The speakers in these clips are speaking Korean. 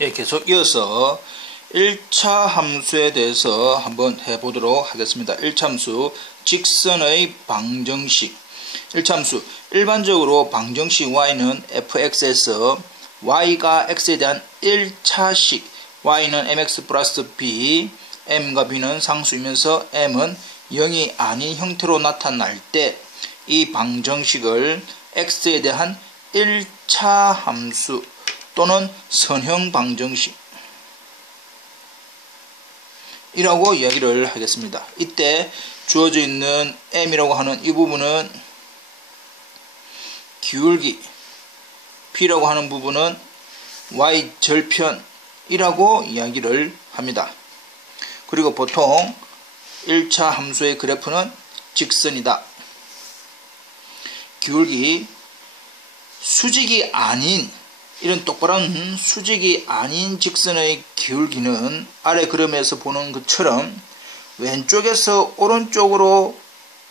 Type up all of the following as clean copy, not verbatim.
예, 계속 이어서 1차 함수에 대해서 한번 해보도록 하겠습니다. 1차 함수 직선의 방정식. 1차 함수 일반적으로 방정식 y는 fx에서 y가 x에 대한 1차식 y는 mx 플러스 b, m과 b는 상수이면서 m은 0이 아닌 형태로 나타날 때 이 방정식을 x에 대한 1차 함수 또는 선형 방정식 이라고 이야기를 하겠습니다. 이때 주어져 있는 m이라고 하는 이 부분은 기울기, p라고 하는 부분은 y 절편이라고 이야기를 합니다. 그리고 보통 1차 함수의 그래프는 직선이다. 기울기, 수직이 아닌 이런 똑바른 수직이 아닌 직선의 기울기는 아래 그림에서 보는 것처럼 왼쪽에서 오른쪽으로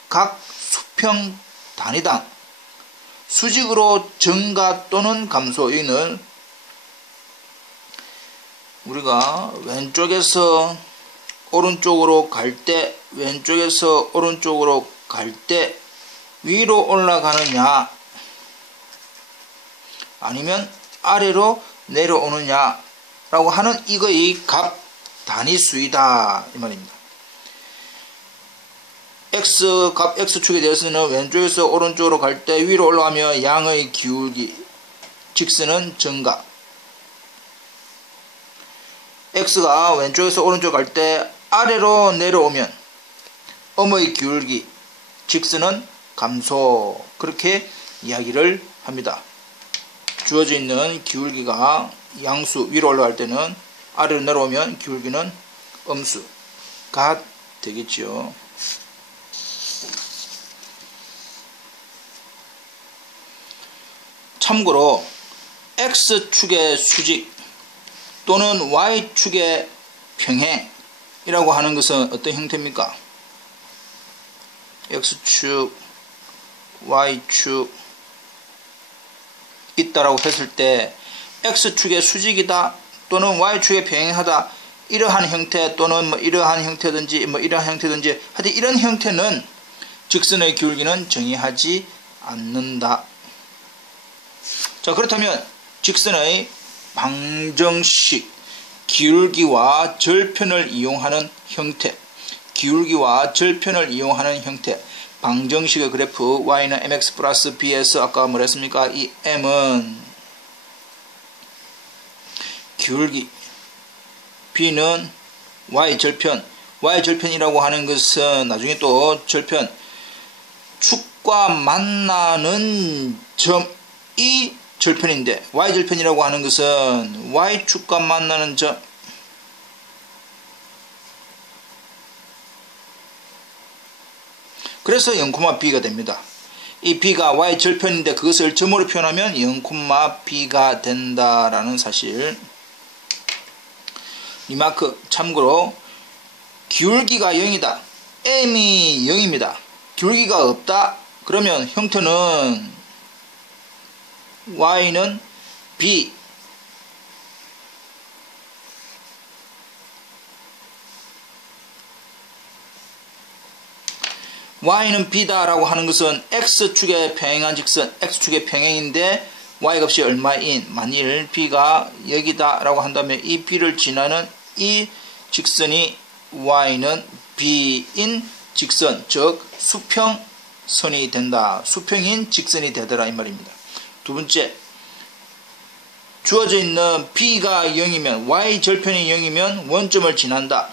각 수평 단위당 수직으로 증가 또는 감소. 여기는 우리가 왼쪽에서 오른쪽으로 갈 때 왼쪽에서 오른쪽으로 갈 때 위로 올라가느냐 아니면 아래로 내려오느냐 라고 하는 이거의 값 단위수이다 이 말입니다. 값 x축에 대해서는 왼쪽에서 오른쪽으로 갈 때 위로 올라가며 양의 기울기 직선은 증가, x가 왼쪽에서 오른쪽 갈 때 아래로 내려오면 음의 기울기 직선은 감소, 그렇게 이야기를 합니다. 주어져 있는 기울기가 양수 위로 올라갈 때는 아래로 내려오면 기울기는 음수가 되겠죠. 참고로 x축의 수직 또는 y축의 평행이라고 하는 것은 어떤 형태입니까? x축, y축 있다라고 했을 때 x축의 수직이다 또는 y축의 평행하다 이러한 형태 또는 이러한 형태든지 이러한 형태든지 하여튼 이런 형태는 직선의 기울기는 정의하지 않는다. 자, 그렇다면 직선의 방정식, 기울기와 절편을 이용하는 형태, 기울기와 절편을 이용하는 형태, 방정식의 그래프 y는 mx 플러스 b에서 아까 뭐라 했습니까? 이 m은 기울기, b는 y 절편, y 절편이라고 하는 것은 나중에 또 절편, 축과 만나는 점이 절편인데 y 절편이라고 하는 것은 y축과 만나는 점, 그래서 0,b가 됩니다. 이 b가 y 절편인데 그것을 점으로 표현하면 0,b가 된다라는 사실. 이 마크 참고로 기울기가 0이다. m이 0입니다. 기울기가 없다. 그러면 형태는 y는 b, y는 b다라고 하는 것은 x축에 평행한 직선, x축의 평행인데 y 값이 얼마인, 만일 b가 여기다 라고 한다면 이 b를 지나는 이 직선이 y는 b인 직선, 즉 수평선이 된다. 수평인 직선이 되더라 이 말입니다. 두 번째, 주어져 있는 b가 0이면 y 절편이 0이면 원점을 지난다.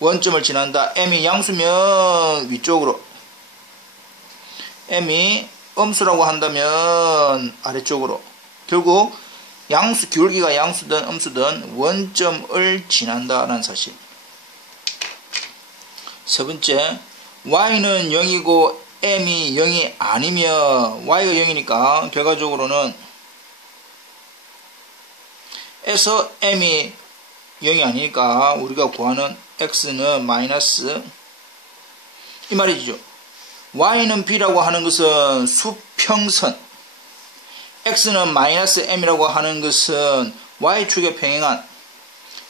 원점을 지난다. m이 양수면 위쪽으로, m이 음수라고 한다면 아래쪽으로, 결국 양수, 기울기가 양수든 음수든 원점을 지난다는 사실. 세 번째, y는 0이고 m이 0이 아니면 y가 0이니까 결과적으로는 에서 m이 0이 아니니까 우리가 구하는 x는 마이너스 이 말이죠. y는 b라고 하는 것은 수평선, x는 마이너스 m이라고 하는 것은 y축에 평행한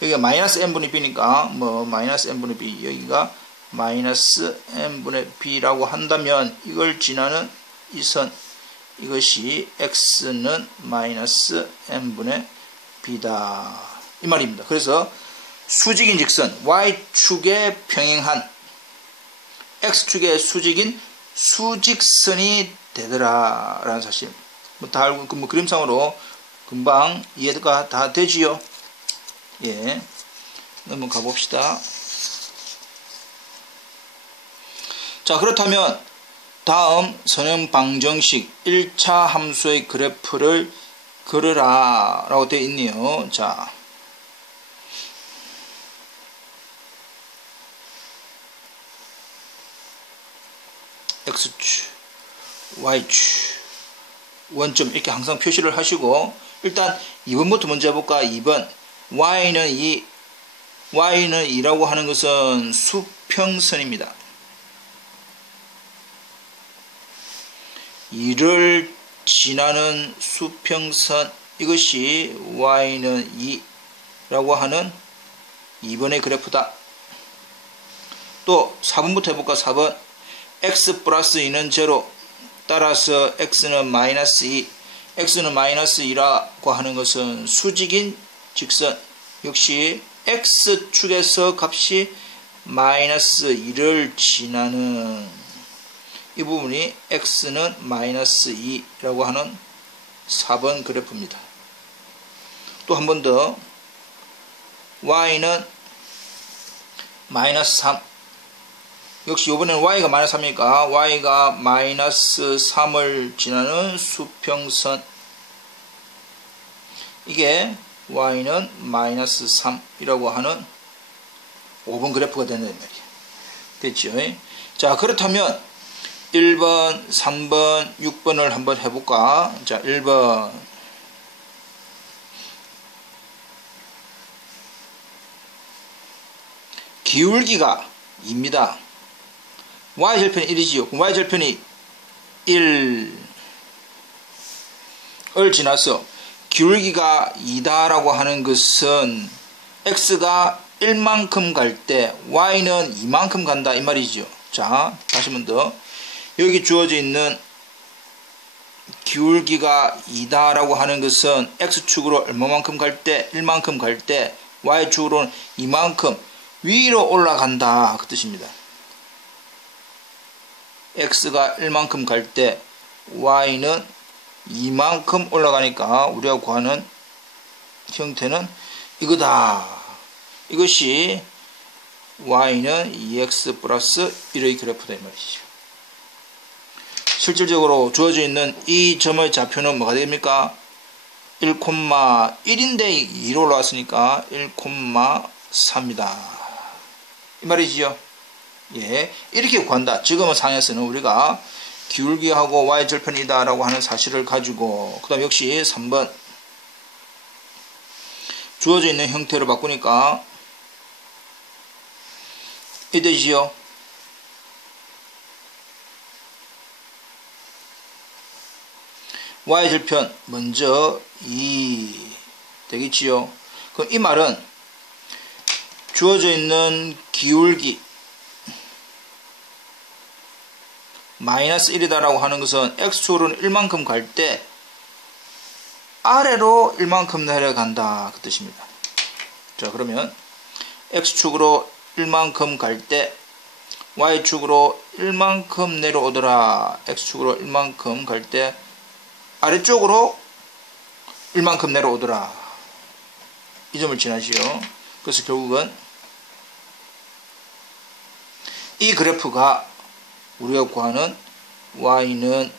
여기가 마이너스 n분의 b니까 뭐 마이너스 n분의 b, 여기가 마이너스 n분의 b라고 한다면 이걸 지나는 이 선, 이것이 x는 마이너스 n분의 b다 이 말입니다. 그래서 수직인 직선 y축에 평행한 x축의 수직인 수직선이 되더라 라는 사실. 뭐 다 알고, 뭐 그림상으로 금방 이해가 다 되지요. 예. 넘어가 봅시다. 자, 그렇다면 다음 선형 방정식 1차 함수의 그래프를 그려라 라고 되어 있네요. 자, x축, y축, 원점 이렇게 항상 표시를 하시고, 일단 2번부터 먼저 해볼까. 2번 y는 2라고 하는 것은 수평선입니다. 2를 지나는 수평선, 이것이 y는 2라고 하는 2번의 그래프다. 또 4번부터 해볼까. 4번 x 플러스 2는 제로, 따라서 x는 마이너스 2, x는 마이너스 2라고 하는 것은 수직인 직선, 역시 x축에서 값이 마이너스 2를 지나는 이 부분이 x는 마이너스 2라고 하는 4번 그래프입니다. 또 한 번 더 y는 마이너스 3, 역시 이번에는 y가 마이너스 3이니까 y가 마이너스 3을 지나는 수평선, 이게 y는 마이너스 3이라고 하는 5번 그래프가 된다는 말이에요. 됐죠? 자, 그렇다면 1번, 3번, 6번을 한번 해볼까? 자, 1번 기울기가 2입니다. y절편이 1이지요. 그럼 y절편이 1을 지나서 기울기가 2다라고 하는 것은 x가 1만큼 갈 때 y는 2만큼 간다 이 말이죠. 자, 다시 한 번 더. 여기 주어져 있는 기울기가 2다라고 하는 것은 x축으로 얼마만큼 갈 때? 1만큼 갈 때 y축으로는 2만큼 위로 올라간다 그 뜻입니다. x가 1만큼 갈 때 y는 2만큼 올라가니까 우리가 구하는 형태는 이거다. 이것이 y는 2x 플러스 1의 그래프다 이 말이죠. 실질적으로 주어져 있는 이 점의 좌표는 뭐가 됩니까? 1,1인데 2로 올라왔으니까 1,3이다 이 말이지요. 예, 이렇게 구한다. 지금은 상에서는 우리가 기울기하고 y절편이다 라고 하는 사실을 가지고, 그 다음 역시 3번 주어져 있는 형태로 바꾸니까 이 되지요. y절편 먼저 2 되겠지요. 그럼 이 말은 주어져 있는 기울기 마이너스 1이다라고 하는 것은 x축으로는 1만큼 갈 때 아래로 1만큼 내려간다 그 뜻입니다. 자, 그러면 x축으로 1만큼 갈 때 y축으로 1만큼 내려오더라. x축으로 1만큼 갈 때 아래쪽으로 1만큼 내려오더라. 이 점을 지나지요. 그래서 결국은 이 그래프가 우리가 구하는 y는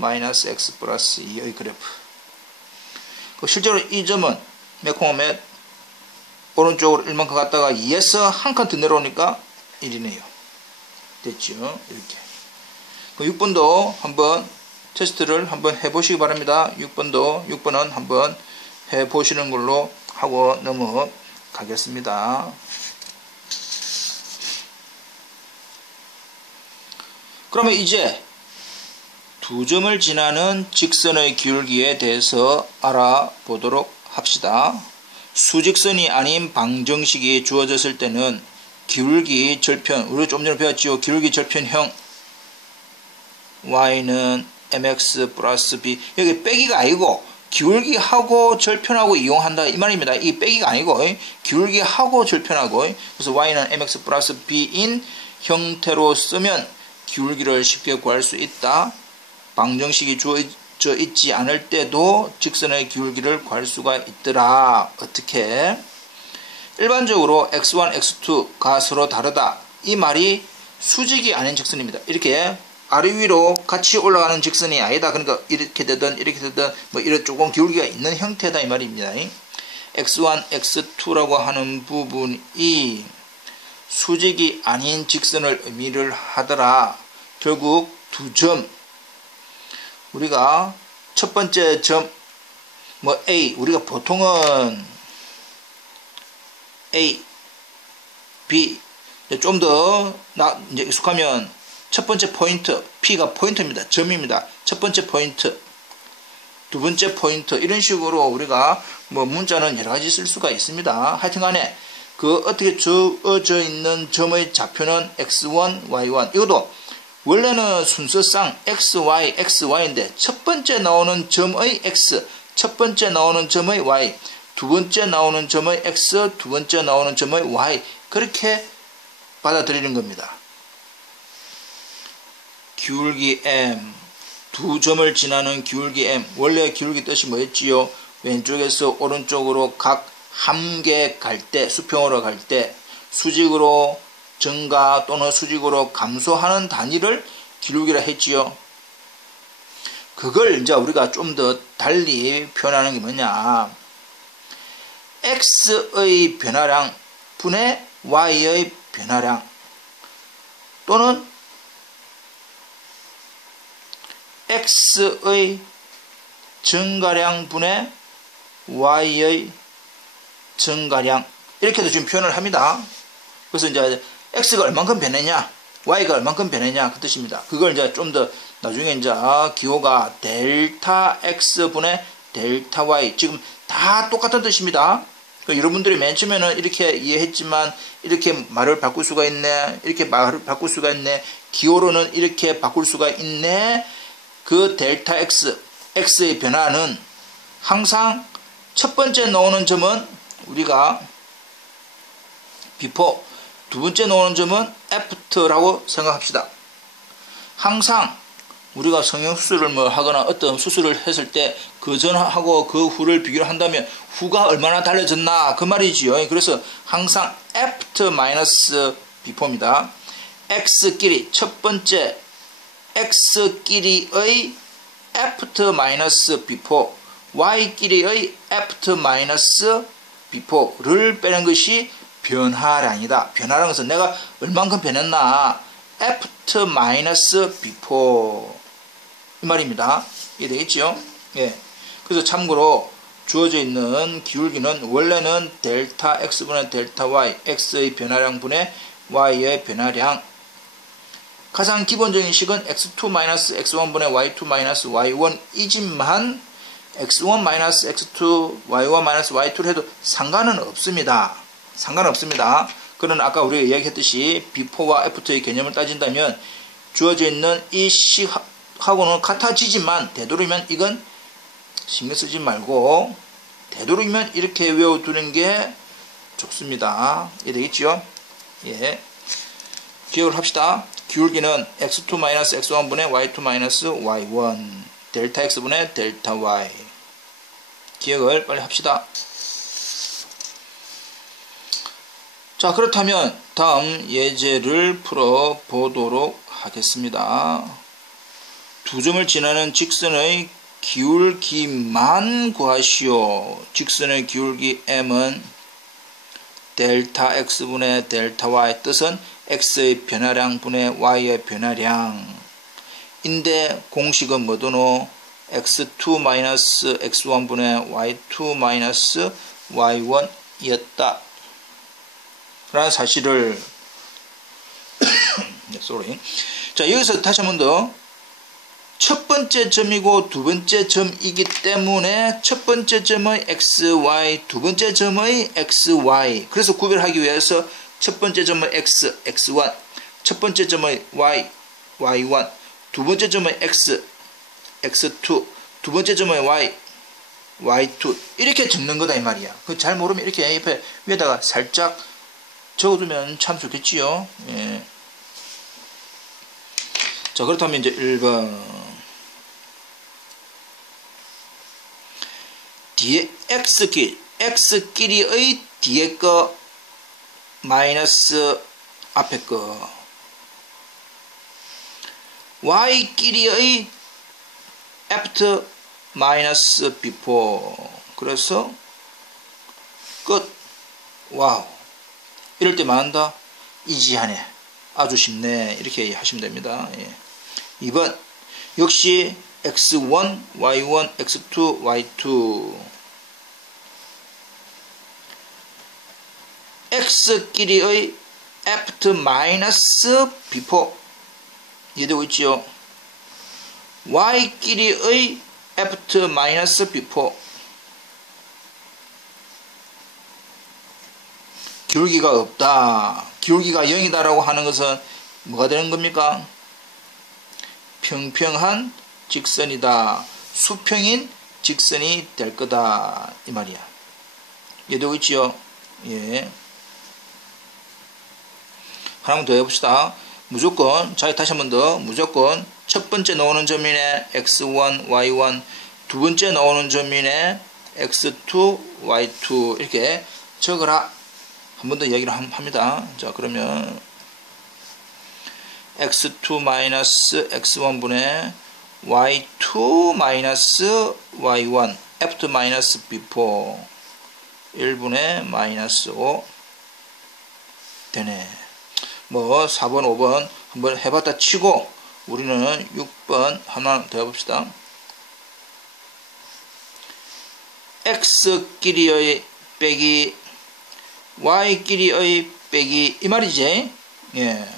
마이너스 x 플러스 2의 그래프. 실제로 이 점은 매콤한 오른쪽으로 1만큼 갔다가 2에서 한 칸 더 내려오니까 1이네요. 됐죠? 이렇게. 6번도 한번 테스트를 한번 해보시기 바랍니다. 6번은 한번 해보시는 걸로 하고 넘어가겠습니다. 그러면 이제 두 점을 지나는 직선의 기울기에 대해서 알아보도록 합시다. 수직선이 아닌 방정식이 주어졌을 때는 기울기 절편, 우리 좀 전에 배웠지요. 기울기 절편형 y는 mx 플러스 b, 여기 빼기가 아니고 기울기하고 절편하고 이용한다 이 말입니다. 이 빼기가 아니고 기울기하고 절편하고, 그래서 y는 mx 플러스 b인 형태로 쓰면 기울기를 쉽게 구할 수 있다. 방정식이 주어져 있지 않을 때도 직선의 기울기를 구할 수가 있더라. 어떻게? 일반적으로 x1, x2가 서로 다르다. 이 말이 수직이 아닌 직선입니다. 이렇게 아래 위로 같이 올라가는 직선이 아니다. 그러니까 이렇게 되든 뭐 이런 조금 기울기가 있는 형태다 이 말입니다. x1, x2라고 하는 부분이 수직이 아닌 직선을 의미를 하더라. 결국 두 점, 우리가 첫 번째 점 뭐 A, 우리가 보통은 A, B, 좀 더 이제 익숙하면 첫 번째 포인트, P가 포인트입니다. 점입니다. 첫 번째 포인트, 두 번째 포인트, 이런 식으로 우리가 뭐 문자는 여러 가지 쓸 수가 있습니다. 하여튼 간에 그 어떻게 주어져 있는 점의 좌표는 x1, y1. 이것도 원래는 순서상 xy, xy인데 첫 번째 나오는 점의 x, 첫 번째 나오는 점의 y, 두 번째 나오는 점의 x, 두 번째 나오는 점의 y, 그렇게 받아들이는 겁니다. 기울기 m, 두 점을 지나는 기울기 m, 원래 기울기 뜻이 뭐였지요? 왼쪽에서 오른쪽으로 각 함께 갈 때, 수평으로 갈 때 수직으로 증가 또는 수직으로 감소하는 단위를 기울기라 했지요. 그걸 이제 우리가 좀 더 달리 표현하는 게 뭐냐? x의 변화량 분의 y의 변화량, 또는 x의 증가량 분의 y의 증가량, 이렇게도 지금 표현을 합니다. 그래서 이제 x가 얼만큼 변했냐, y가 얼만큼 변했냐 그 뜻입니다. 그걸 이제 좀 더 나중에 이제 기호가 델타 x분의 델타 y, 지금 다 똑같은 뜻입니다. 그러니까 여러분들이 맨 처음에는 이렇게 이해했지만 이렇게 말을 바꿀 수가 있네, 이렇게 말을 바꿀 수가 있네, 기호로는 이렇게 바꿀 수가 있네. 그 델타 x, x의 변화는 항상 첫 번째 나오는 점은 우리가 before, 두 번째 나오는 점은 after라고 생각합시다. 항상 우리가 성형수술을 뭐 하거나 어떤 수술을 했을 때 그 전하고 그 후를 비교를 한다면 후가 얼마나 달라졌나 그 말이지요. 그래서 항상 after minus before입니다. x끼리, 첫 번째 x끼리의 after minus before, y끼리의 after minus before를 빼는 것이 변화량이다. 변화량은 것은 내가 얼만큼 변했나, after minus before 이 말입니다. 이해되겠죠? 예. 그래서 참고로 주어져 있는 기울기는 원래는 델타 x분의 델타 y, x의 변화량 분의 y의 변화량. 가장 기본적인 식은 x2-x1분의 y2-y1 이지만 x1-x2, y1-y2를 해도 상관은 없습니다. 상관없습니다. 그러나 아까 우리가 이야기했듯이 before와 after의 개념을 따진다면 주어져 있는 이 식하고는 같아지지만 되도록이면 이건 신경 쓰지 말고 되도록이면 이렇게 외워두는 게 좋습니다. 이해되겠죠? 예. 기억을 합시다. 기울기는 x2-x1분의 y2-y1 델타 x분의 델타 y. 기억을 빨리 합시다. 자, 그렇다면 다음 예제를 풀어보도록 하겠습니다. 두 점을 지나는 직선의 기울기만 구하시오. 직선의 기울기 m은 델타 x분의 델타 y, 뜻은 x의 변화량 분의 y의 변화량 인데 공식은 뭐더노? x2-x1분의 y2-y1 이었다 라는 사실을 자, 여기서 다시 한 번 더 첫 번째 점이고 두 번째 점이기 때문에 첫 번째 점의 xy, 두 번째 점의 xy. 그래서 구별하기 위해서 첫 번째 점의 x, x1, 첫 번째 점의 y, y1, 두 번째 점의 x, x2, 두 번째 점의 y, y2 이렇게 적는 거다 이 말이야. 그 잘 모르면 이렇게 옆에 위에다가 살짝 적어두면 참 좋겠지요. 예. 자, 그렇다면 이제 1번. 뒤에 x끼리의 뒤에 거 마이너스 앞에 거 y끼리의 after 마이너스 before. 그래서 끝. 와우. 이럴 때 말한다. 이지하네. 아주 쉽네. 이렇게 하시면 됩니다. 예. 2번. 역시 x1, y1, x2, y2. x끼리의 after 마이너스 before. 이해되고 있지요? y끼리의 after 마이너스 before. 기울기가 없다. 기울기가 0이다라고 하는 것은 뭐가 되는 겁니까? 평평한 직선이다. 수평인 직선이 될 거다. 이 말이야. 이해되고 있지요? 예. 하나만 더 해봅시다. 무조건, 자, 다시 한 번 더. 무조건 첫 번째 나오는 점이네 x1, y1, 두 번째 나오는 점이네 x2, y2 이렇게 적어라. 한 번 더 얘기를 합니다. 자, 그러면 x2 마이너스 x1분의 y2 마이너스 y1 after 마이너스 before 1분의 마이너스 5 되네. 뭐 4번 5번 한번 해봤다 치고 우리는 6번 하나 더 해봅시다. x끼리의 빼기 y끼리의 빼기 이 말이지. 예.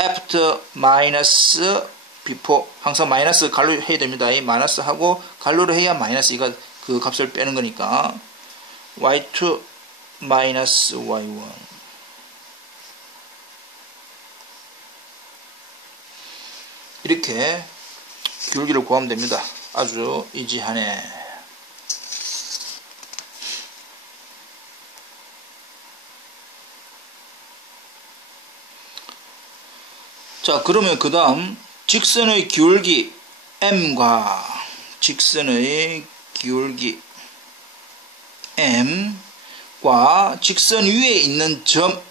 after 마이너스 before 항상 마이너스 갈로 해야 됩니다. 이 마이너스 하고 갈로를 해야 마이너스 이가 그 값을 빼는 거니까 y2 마이너스 y1 이렇게 기울기를 구하면 됩니다. 아주 이지하네. 자, 그러면 그 다음 직선의 기울기 m과 직선의 기울기 m과 직선 위에 있는 점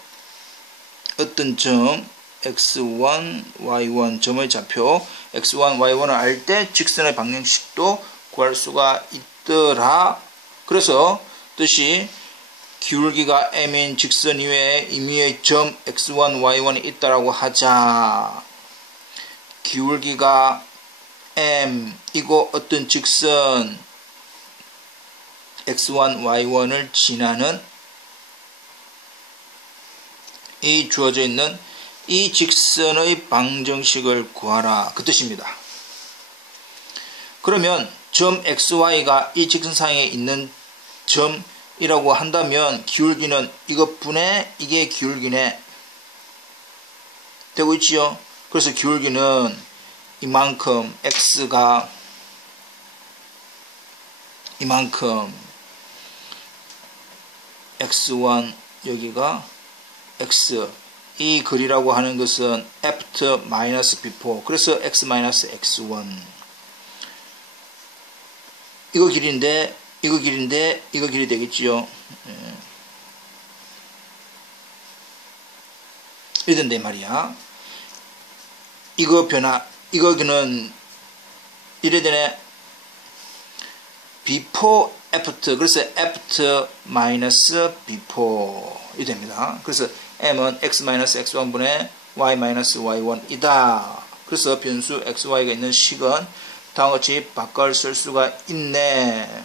어떤 점 x1, y1 점의 좌표 x1, y1을 알 때 직선의 방정식도 구할 수가 있더라. 그래서 뜻이 기울기가 m인 직선 위에 임의의 점 x1, y1이 있다라고 하자. 기울기가 m이고 어떤 직선 x1, y1을 지나는 이 주어져 있는 이 직선의 방정식을 구하라. 그 뜻입니다. 그러면 점 xy가 이 직선상에 있는 점이라고 한다면 기울기는 이것분의 이게 기울기네. 되고 있지요? 그래서 기울기는 이만큼 x가 이만큼 x1 여기가 x 이 글이라고 하는 것은 after minus before 그래서 x minus x1 이거 길인데 이거 길인데 이거 길이 되겠지요. 예. 이런데 말이야. 이거 변화 이거는 이래 되네. before after 그래서 after minus before 이 됩니다. 그래서 m은 x x1분의 y y1 이다. 그래서 변수 xy가 있는 식은 다음과 같이 바꿔 쓸 수가 있네.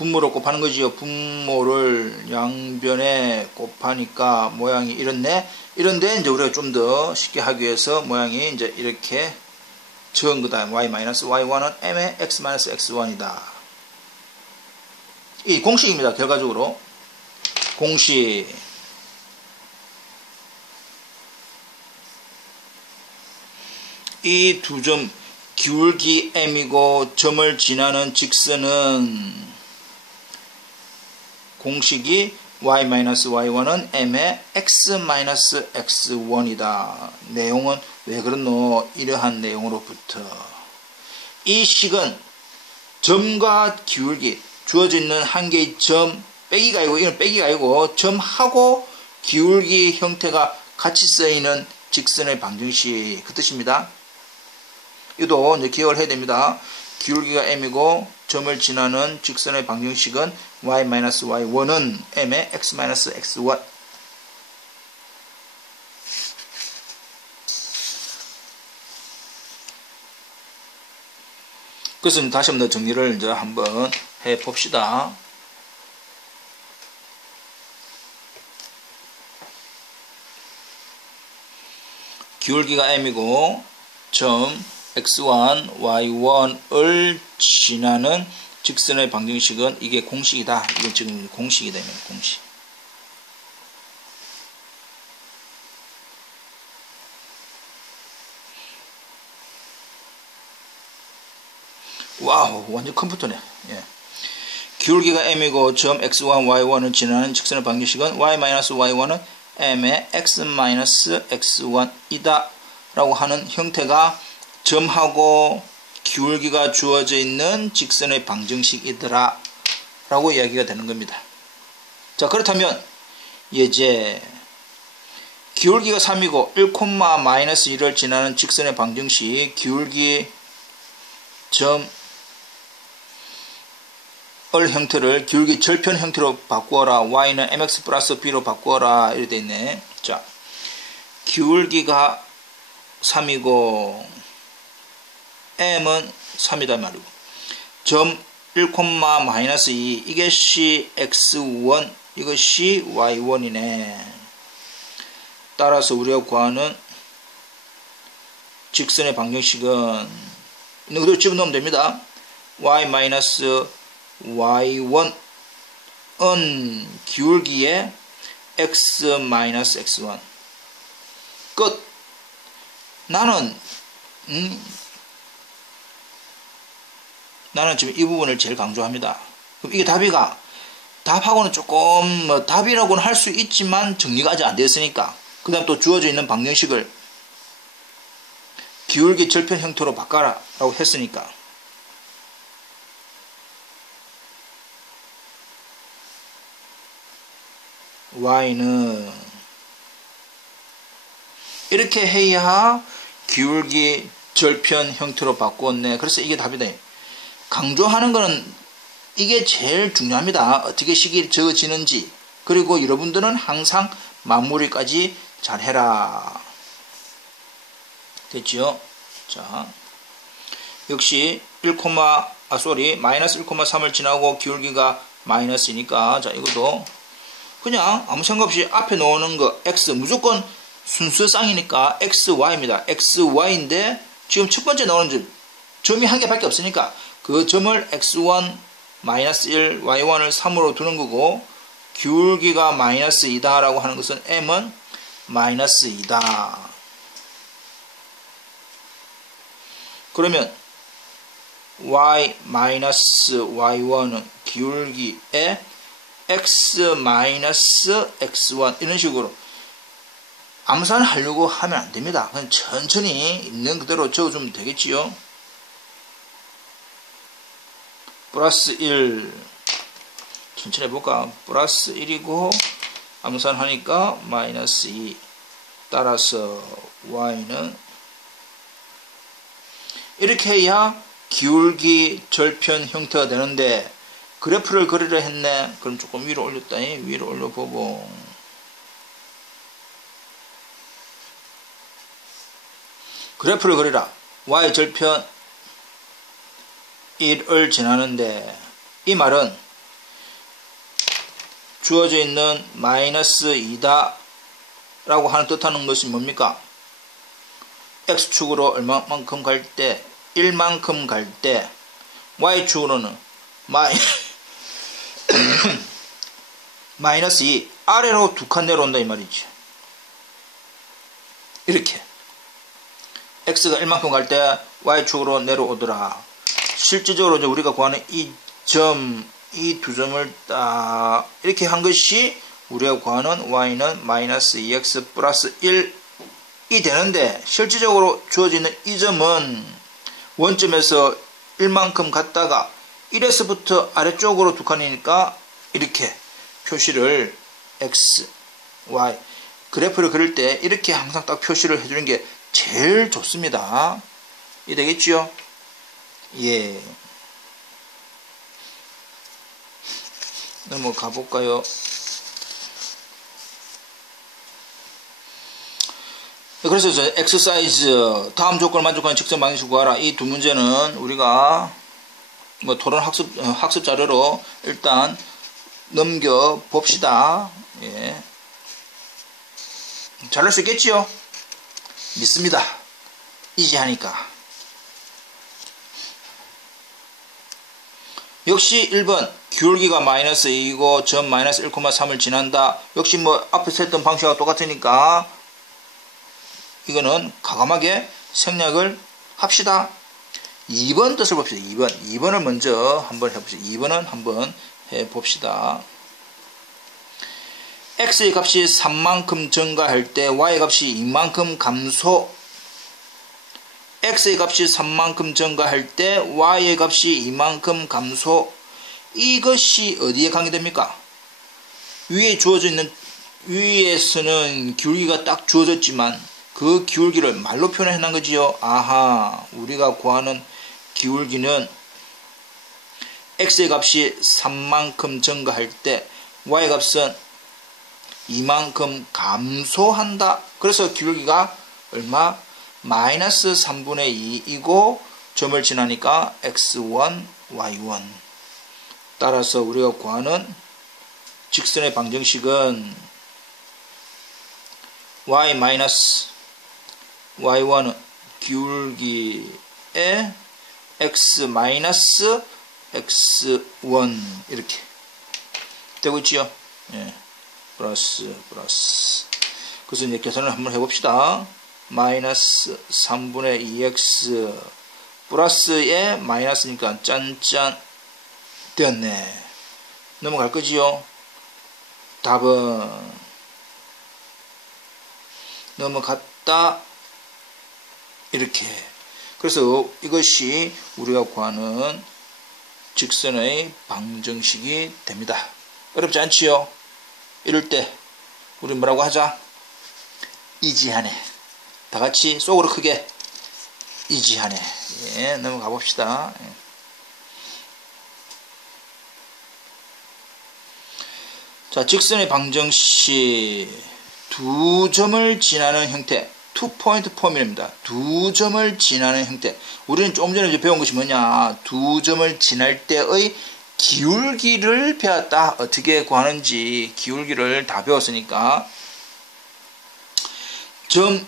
분모로 곱하는 거지요. 분모를 양변에 곱하니까 모양이 이렇네. 이런데 이제 우리가 좀 더 쉽게 하기 위해서 모양이 이제 이렇게 적은 거다. y-y1은 m의 x-x1이다. 이 공식입니다. 결과적으로 공식. 이 두 점 기울기 m이고 점을 지나는 직선은 공식이 y-y1은 m의 x-x1이다. 내용은 왜 그렇노? 이러한 내용으로부터 이 식은 점과 기울기 주어져 있는 한 개의 점 빼기가 아니고 이건 빼기가 아니고 점하고 기울기 형태가 같이 쓰이는 직선의 방정식 그 뜻입니다. 이것도 이제 기억을 해야 됩니다. 기울기가 m이고 점을 지나는 직선의 방정식은 y-y1은 m의 x-x1. 그래서 다시 한번 정리를 이제 한번 해 봅시다. 기울기가 m이고 점 x1, y1을 지나는 직선의 방정식은 이게 공식이다. 이건 지금 공식이다. 공식. 와우, 완전 컴퓨터네. 예. 기울기가 m이고 점 x1, y1을 지나는 직선의 방정식은 y-y1은 m의 x-x1이다. 라고 하는 형태가 점하고 기울기가 주어져 있는 직선의 방정식이더라 라고 이야기가 되는 겁니다. 자, 그렇다면 예제 기울기가 3이고 1,-1을 지나는 직선의 방정식 기울기 점을 형태를 기울기 절편 형태로 바꾸어라. y는 mx 플러스 b로 바꾸어라. 이렇게 되어 있네. 자, 기울기가 3이고 m은 3이다 말이고 점 1,-2 이것이 x1 이것이 y1이네. 따라서 우리가 구하는 직선의 방정식은 있는 그대로 집어넣으면 됩니다. y-y1은 기울기의 x-x1 끝. 나는 지금 이 부분을 제일 강조합니다. 그럼 이게 답하고는 조금 답이라고는 할 수 있지만 정리가 아직 안 되었으니까 그 다음 또 주어져 있는 방정식을 기울기 절편 형태로 바꿔라 라고 했으니까 y는 이렇게 해야 기울기 절편 형태로 바꾸었네. 그래서 이게 답이다. 강조하는 거는 이게 제일 중요합니다. 어떻게 식이 적어지는지. 그리고 여러분들은 항상 마무리까지 잘 해라. 됐죠? 자, 역시 마이너스 1,3을 지나고 기울기가 마이너스니까 자, 이것도 그냥 아무 생각 없이 앞에 놓는 거 x 무조건 순서쌍이니까 xy입니다. xy인데 지금 첫 번째 나오는 점이 한 개밖에 없으니까 그 점을 x1 마이너스 1 y1을 3으로 두는 거고 기울기가 마이너스 2다 라고 하는 것은 m은 마이너스 2다. 그러면 y 마이너스 y1은 기울기에 x 마이너스 x1 이런 식으로 암산하려고 하면 안 됩니다. 그냥 천천히 있는 그대로 적어주면 되겠지요. 플러스 1 천천히 해볼까. 플러스 1이고 암산하니까 마이너스 2 따라서 y는 이렇게 해야 기울기 절편 형태가 되는데 그래프를 그리려 했네. 그럼 조금 위로 올렸다. 위로 올려보고 그래프를 그리라. y 절편 1을 지나는데 이 말은 주어져 있는 마이너스 2다 라고 하는 뜻하는 것이 뭡니까? x축으로 얼마만큼 갈 때 1만큼 갈 때 y축으로는 마이너스 2 아래로 2칸 내려온다 이 말이지. 이렇게 x가 1만큼 갈 때 y축으로 내려오더라. 실질적으로 이제 우리가 구하는 이 두 점을 딱 이렇게 한 것이 우리가 구하는 y는 마이너스 2x 플러스 1이 되는데, 실질적으로 주어져 있는 이 점은 원점에서 1만큼 갔다가 1에서부터 아래쪽으로 2칸이니까 이렇게 표시를 x, y 그래프를 그릴 때 이렇게 항상 딱 표시를 해주는 게 제일 좋습니다. 이 되겠지요? 예. 넘어가 볼까요? 그래서 이제 엑서사이즈 다음 조건을 만족하는 직선 방정식 구하라. 이 두 문제는 우리가 뭐 토론 학습 자료로 일단 넘겨 봅시다. 예. 잘할 수 있겠지요? 믿습니다. 이지하니까. 역시 1번 기울기가 마이너스 2이고 점 마이너스 1,3을 지난다. 역시 뭐 앞에서 했던 방식과 똑같으니까 이거는 과감하게 생략을 합시다. 2번 뜻을 봅시다. 2번을 먼저 한번 해봅시다. 2번은 한번 해봅시다. x의 값이 3만큼 증가할 때 y의 값이 2만큼 감소. x의 값이 3만큼 증가할 때 y의 값이 2만큼 감소. 이것이 어디에 관계됩니까? 위에 주어져 있는, 위에서는 기울기가 딱 주어졌지만 그 기울기를 말로 표현해 놓은 거지요. 아하, 우리가 구하는 기울기는 x의 값이 3만큼 증가할 때 y의 값은 2만큼 감소한다. 그래서 기울기가 얼마? 마이너스 3분의 2이고 점을 지나니까 x1, y1. 따라서 우리가 구하는 직선의 방정식은 y-y1은 기울기에 x-x1 이렇게 되고 있지요. 예. 플러스. 그래서 이제 계산을 한번 해봅시다. 마이너스 3분의 2x 플러스에 마이너스니까 짠짠 되었네. 넘어갈 거지요. 답은 넘어갔다. 이렇게. 그래서 이것이 우리가 구하는 직선의 방정식이 됩니다. 어렵지 않지요? 이럴 때 우리 뭐라고 하자? 이지하네. 다 같이 속으로 크게 이지하네. 예, 넘어가 봅시다. 예. 자, 직선의 방정식 두 점을 지나는 형태, 투 포인트 포뮬입니다. 두 점을 지나는 형태. 우리는 조금 전에 이제 배운 것이 뭐냐? 두 점을 지날 때의 기울기를 배웠다. 어떻게 구하는지 기울기를 다 배웠으니까. 점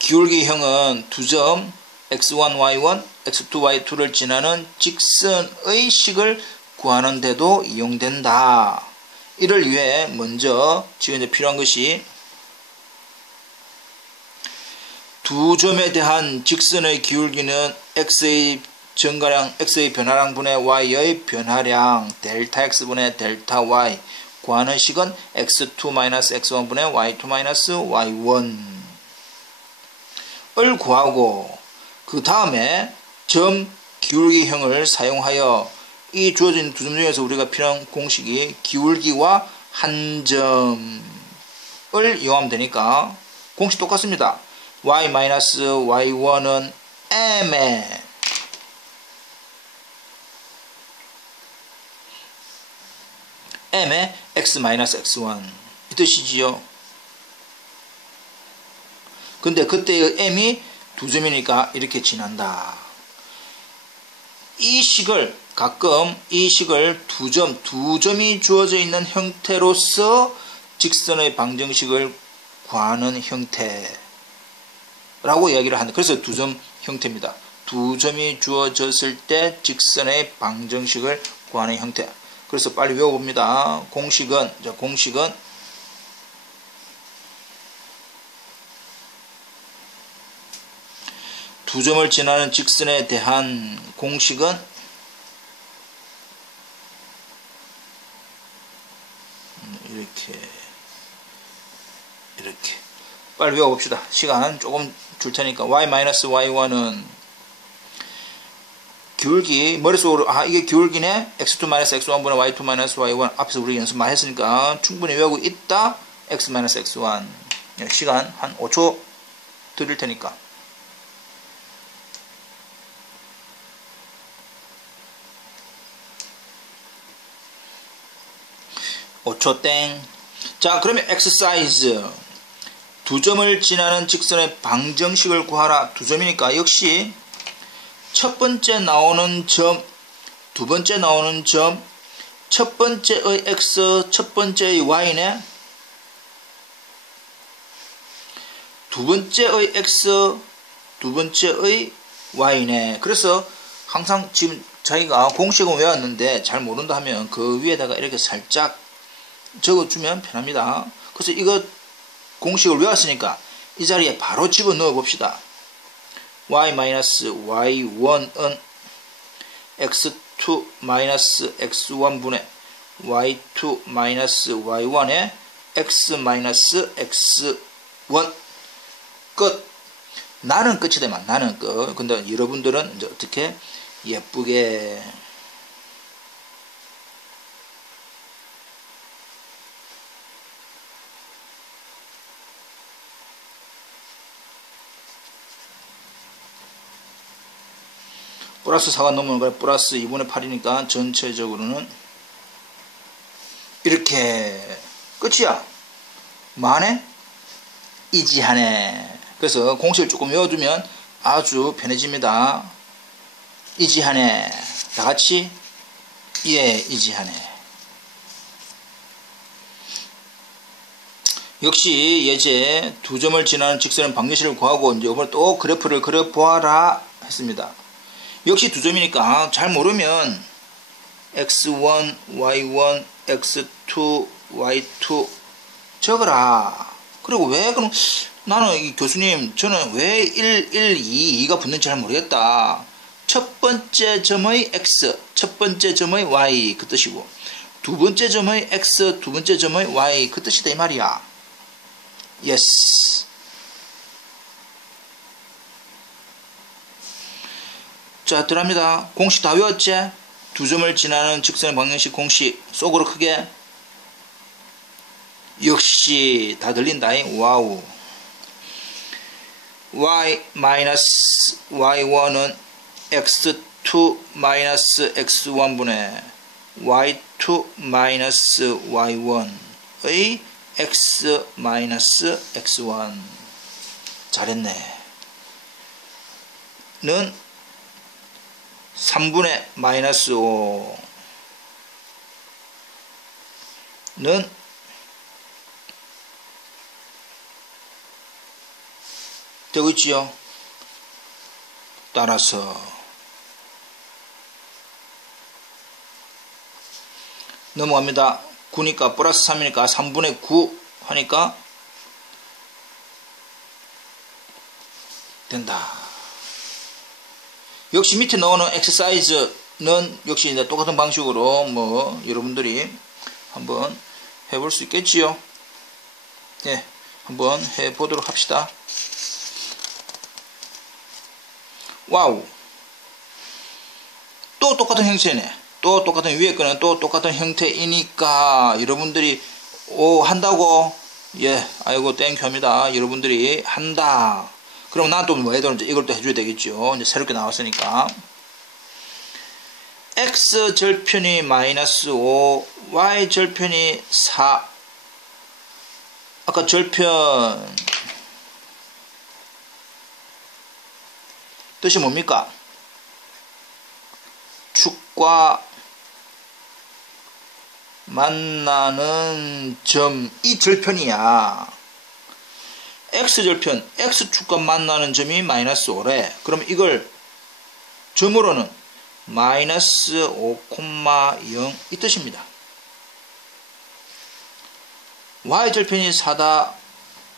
기울기형은 두 점 x1, y1, x2, y2를 지나는 직선의 식을 구하는 데도 이용된다. 이를 위해 먼저 지금 이제 필요한 것이 두 점에 대한 직선의 기울기는 x의 증가량, x의 변화량 분의 y의 변화량 델타 x 분의 델타 y 구하는 식은 x2-x1 분의 y2-y1을 구하고, 그 다음에 점 기울기형을 사용하여 이 주어진 두 점 중에서 우리가 필요한 공식이 기울기와 한 점을 이용하면 되니까 공식 똑같습니다. y-y1은 m의 x-x1 이 뜻이지요. 근데 그때의 m이 두 점이니까 이렇게 지난다. 이 식을 가끔 이 식을 두 점이 주어져 있는 형태로서 직선의 방정식을 구하는 형태라고 이야기를 한다. 그래서 두 점 형태입니다. 두 점이 주어졌을 때 직선의 방정식을 구하는 형태. 그래서 빨리 외워봅니다. 공식은 두 점을 지나는 직선에 대한 공식은 이렇게 빨리 외워봅시다. 시간 조금 줄 테니까. y-y1은 기울기 머릿속으로 이게 기울기네. x2-x1분의 y2-y1 앞에서 우리 연습 많이 했으니까 충분히 외우고 있다. x-x1 시간 한 5초 드릴 테니까. 땡. 자, 그러면 exercise 두 점을 지나는 직선의 방정식을 구하라. 두 점이니까 역시 첫 번째 나오는 점, 두 번째 나오는 점, 첫 번째의 x, 첫 번째의 y네. 두 번째의 x, 두 번째의 y네. 그래서 항상 지금 자기가 공식은 외웠는데 잘 모른다 하면 그 위에다가 이렇게 살짝 적어주면 편합니다. 그래서 이거 공식을 외웠으니까 이 자리에 바로 집어넣어 봅시다. y-y1은 x2-x1분의 y2-y1의 x-x1 끝. 나는 끝이 되면 나는 끝. 근데 여러분들은 이제 어떻게 예쁘게 플러스 4가 넘어오는 거야. 플러스 2분의 8이니까 전체적으로는 이렇게 끝이야. 많네? 이지하네. 그래서 공식을 조금 외워두면 아주 편해집니다. 이지하네. 다같이 예, 이지하네. 역시 예제 두 점을 지나는 직선의 방정식을 구하고 이제 이번에 또 그래프를 그려보아라 했습니다. 역시 두 점이니까 잘 모르면 x1, y1, x2, y2 적어라. 그리고 왜 그럼 나는 이 교수님 저는 왜 1, 1, 2, 2가 붙는지 잘 모르겠다. 첫 번째 점의 x, 첫 번째 점의 y 그 뜻이고 두 번째 점의 x, 두 번째 점의 y 그 뜻이다 이 말이야. 예스. 자, 들어갑니다. 공식 다 외웠지? 두 점을 지나는 직선의 방정식 공식 속으로 크게. 역시 다 들린다잉. 와우. y-y1은 x2-x1분의 y2-y1의 x-x1 잘했네. 는 3분의 마이너스 5는 되고 있지요. 따라서 넘어갑니다. 9니까 플러스 3이니까 3분의 9 하니까 된다. 역시 밑에 나오는 엑서사이즈는 역시 이제 똑같은 방식으로 뭐 여러분들이 한번 해볼 수 있겠지요. 네, 한번 해보도록 합시다. 와우. 또 똑같은 형태네. 또 똑같은 위에 거는 또 똑같은 형태이니까 여러분들이 한다고 예 아이고 땡큐합니다. 여러분들이 한다. 그럼 난 또 뭐 해야 되는지 이걸 또 해줘야 되겠죠. 이제 새롭게 나왔으니까 x 절편이 마이너스 5 y 절편이 4 아까 절편 뜻이 뭡니까? 축과 X축과 만나는 점, 이 절편이야. X절편, X축과 만나는 점이 마이너스 5래. 그럼 이걸 점으로는 마이너스 5,0 이 뜻입니다. Y절편이 4다.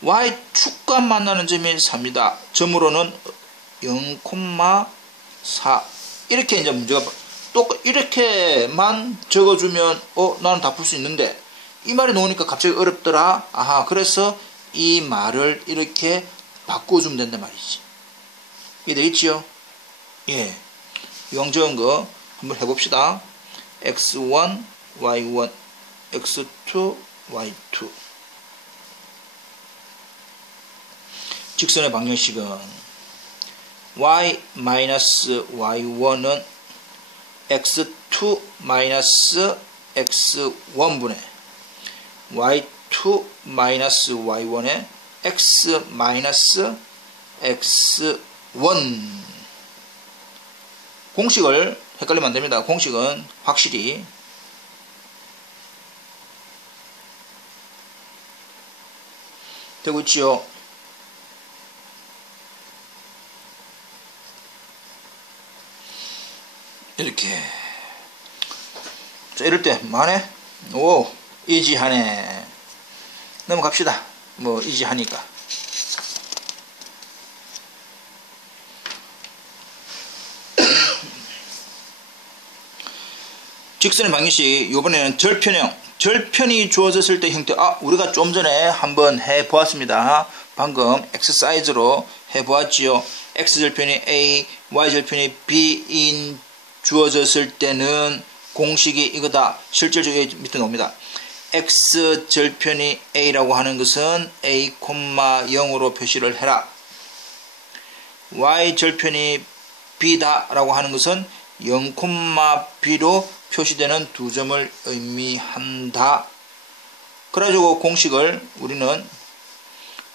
Y축과 만나는 점이 4입니다. 점으로는 0,4. 이렇게 이제 문제가 또 이렇게만 적어주면 나는 다 풀 수 있는데 이 말이 나오니까 갑자기 어렵더라. 아하, 그래서 이 말을 이렇게 바꿔주면 된단 말이지. 이해 되겠지요? 예. 이왕 적은 거 한번 해봅시다. x1, y1, x2, y2. 직선의 방정식은 y-y1은 x2 x1분의 y2 y1의 x x1. 공식을 헷갈리면 안됩니다. 공식은 확실히 되고 있지요. 이렇게. 자, 이럴 때 뭐하네? 오, 이지하네. 넘어갑시다. 뭐 이지하니까. 직선의 방정식, 이번에는 절편형. 절편이 주어졌을 때 형태. 우리가 좀 전에 한번 해보았습니다. 방금 엑서사이즈로 해보았지요. X절편이 A, Y절편이 B인 주어졌을 때는 공식이 이거다. 실질적으로 밑에 나옵니다. X절편이 A라고 하는 것은 A, 0으로 표시를 해라. Y절편이 B다 라고 하는 것은 0,B로 표시되는 두 점을 의미한다. 그래가지고 공식을 우리는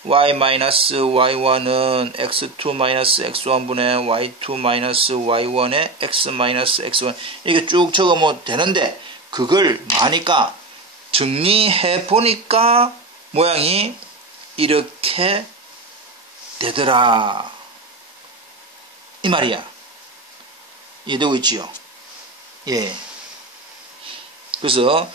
y-y1은 x2-x1분의 y2-y1의 x-x1 이렇게 쭉 적으면 되는데 그걸 하니까 정리해 보니까 모양이 이렇게 되더라. 이 말이야. 이해되고 있지요? 예. 그래서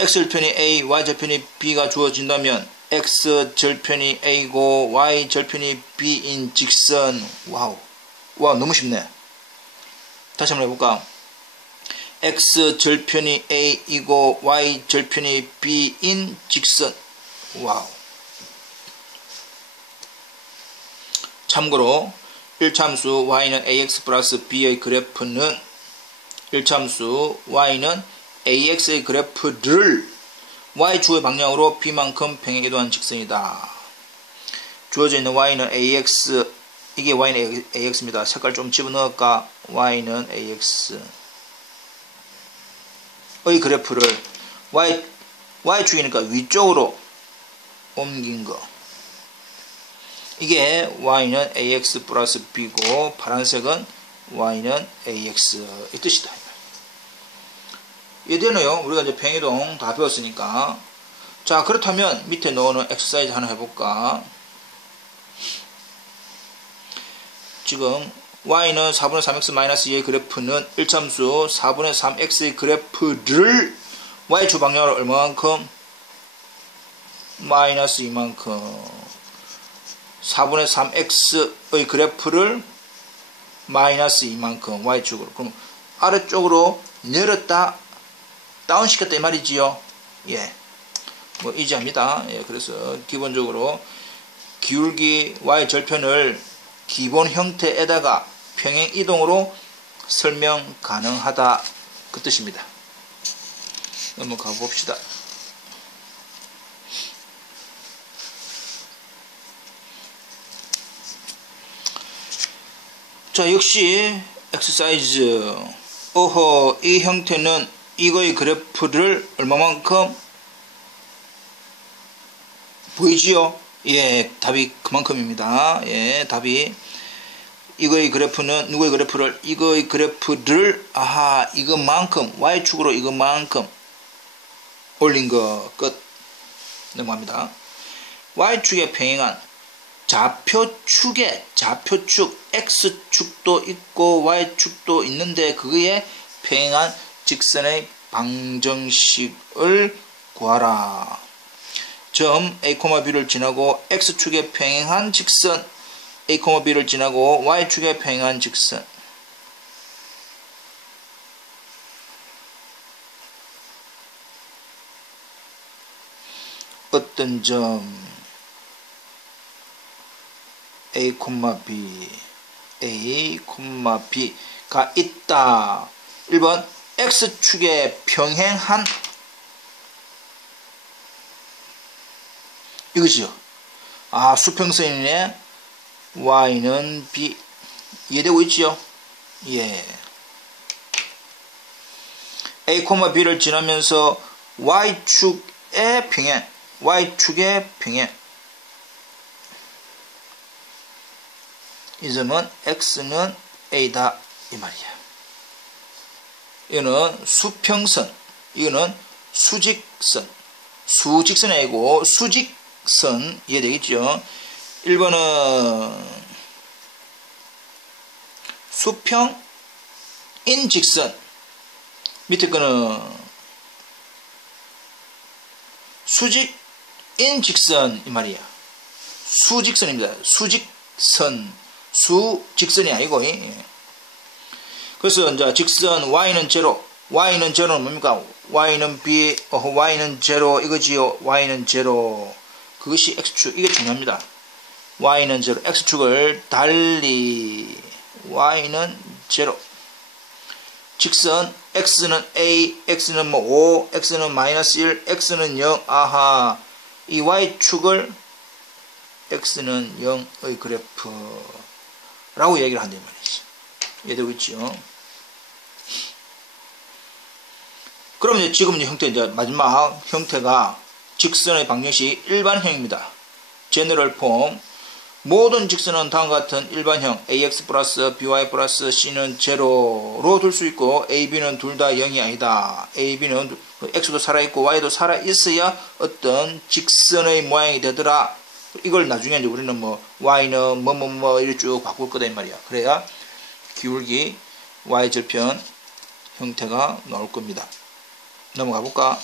x절편이 A, y절편이 B가 주어진다면 x절편이 A고 y절편이 B인 직선. 와우. 와, 너무 쉽네. 다시 한번 해볼까? x절편이 A이고 y절편이 B인 직선. 와우. 참고로 1참수 y는 ax 플러스 b의 그래프는 1참수 y는 ax의 그래프를 y축의 방향으로 b만큼 평행이동한 직선이다. 주어져 있는 y는 ax, 이게 y는 ax입니다. 색깔 좀 집어넣을까? y는 ax의 그래프를 y축이니까 위쪽으로 옮긴 거. 이게 y는 ax 플러스 b고 파란색은 y는 ax 이 뜻이다. 이해되네요. 우리가 이제 평행이동 다 배웠으니까. 자, 그렇다면 밑에 넣어놓은 엑서사이즈 하나 해볼까? 지금 y는 4분의 3x 마이너스 2의 그래프는 1참수 4분의 3x의 그래프를 y축 방향으로 얼마만큼? 마이너스 2만큼. 4분의 3x의 그래프를 마이너스 2만큼 y축으로. 그럼 아래쪽으로 내렸다 다운시켰다 이 말이지요. 예. 뭐 이지합니다. 예. 그래서 기본적으로 기울기 y절편을 기본 형태에다가 평행 이동으로 설명 가능하다 그 뜻입니다. 넘어가 봅시다. 자, 역시 엑서사이즈. 이 형태는 이거의 그래프를 얼마만큼 보이지요? 예, 답이 그만큼입니다. 예, 답이 이거의 그래프는 누구의 그래프를 이거의 그래프를 이것만큼 y축으로 이것만큼 올린 거 끝. 넘어갑니다. y축에 평행한 좌표축 x축도 있고 y축도 있는데 그에 평행한 직선의 방정식을 구하라. 점 a, b를 지나고 x축에 평행한 직선 a, b를 지나고 y축에 평행한 직선 어떤 점 a, b가 있다. 1번 x축에 평행한 이것이요. 수평선이네. y는 b 이해되고 있지요? 예. a, b를 지나면서 y축에 평행 이 점은 x는 a다 이 말이야. 이거는 수평선, 이거는 수직선이 아니고 수직선 이해되겠죠? 1번은 수평인 직선, 밑에 거는 수직인 직선 이 말이야. 수직선입니다. 수직선이 아니고. 그래서 이제 직선 y는 제로, y는 뭡니까? y는 b, y는 제로 이거지요. y는 제로. 그것이 x축. 이게 중요합니다. y는 제로. x축을 달리 y는 제로. 직선 x는 a, x는 5, x는 마이너스 1, x는 0. 이 y축을 x는 0의 그래프라고 얘기를 한단 말이지. 이해되고 있죠? 그럼 이제 지금 형태, 이제 마지막 형태가 직선의 방정식 일반형입니다. 제너럴 폼. 모든 직선은 다음과 같은 일반형 ax 플러스 by 플러스 c는 제로로 둘 수 있고 ab는 둘 다 0이 아니다. ab는 x도 살아있고 y도 살아있어야 어떤 직선의 모양이 되더라. 이걸 나중에 이제 우리는 y는 이렇게 쭉 바꿀 거다 이 말이야. 그래야 기울기 y절편 형태가 나올 겁니다. 넘어가 볼까?